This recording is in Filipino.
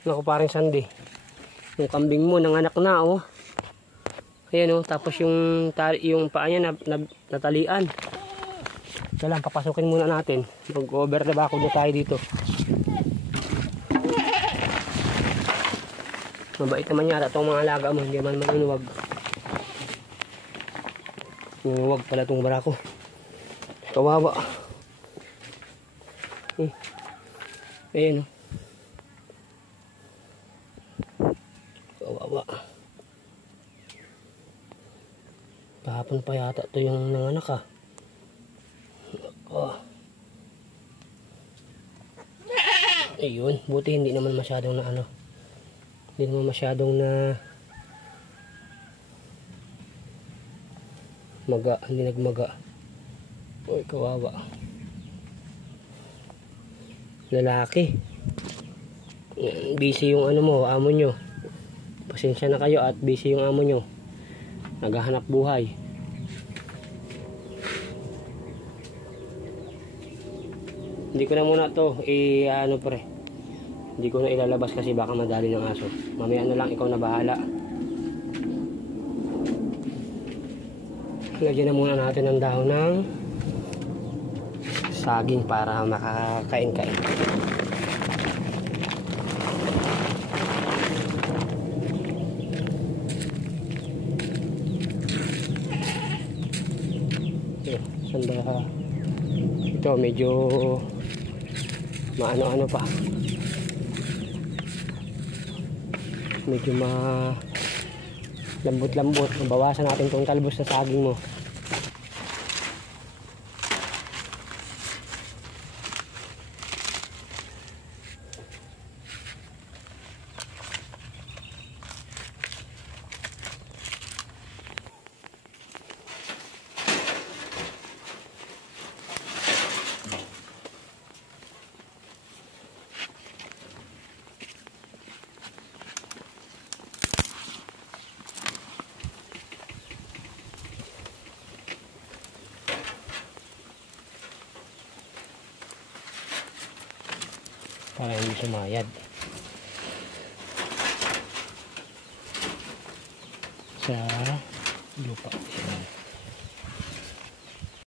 Naku paring Sandy. Yung kambing mo nanganak na oh. Ayan oh, tapos yung paa niya natalian. Kaya lang, papasukin muna natin. Mag-over the back na tayo dito. Mabait naman yata itong mga alaga mo, hindi man manunuwag. Manunuwag pala itong barako. Kawawa. Ayan o. Kawawa. Kahapon pa yata ito yung nanganak ah. Oh. Ayun, buti hindi naman masyadong na ano. Hindi naman masyadong na maga, hindi nagmaga. Uy, kawawa. Lalaki. Busy yung ano mo, amo nyo. Pasensya na kayo at busy yung amo nyo. Naghahanap buhay. Hindi ko na muna to ano pre. Hindi ko na ilalabas kasi baka madali ng aso. Mamaya na lang, ikaw na bahala. Lagyan na muna natin ng dahon ng saging para makakain-kain. Sanda ito medyo maano-ano pa, medyo lambot-lambot. Bawasan natin itong talbos sa saging mo. Para hindi sumayad sa lupa.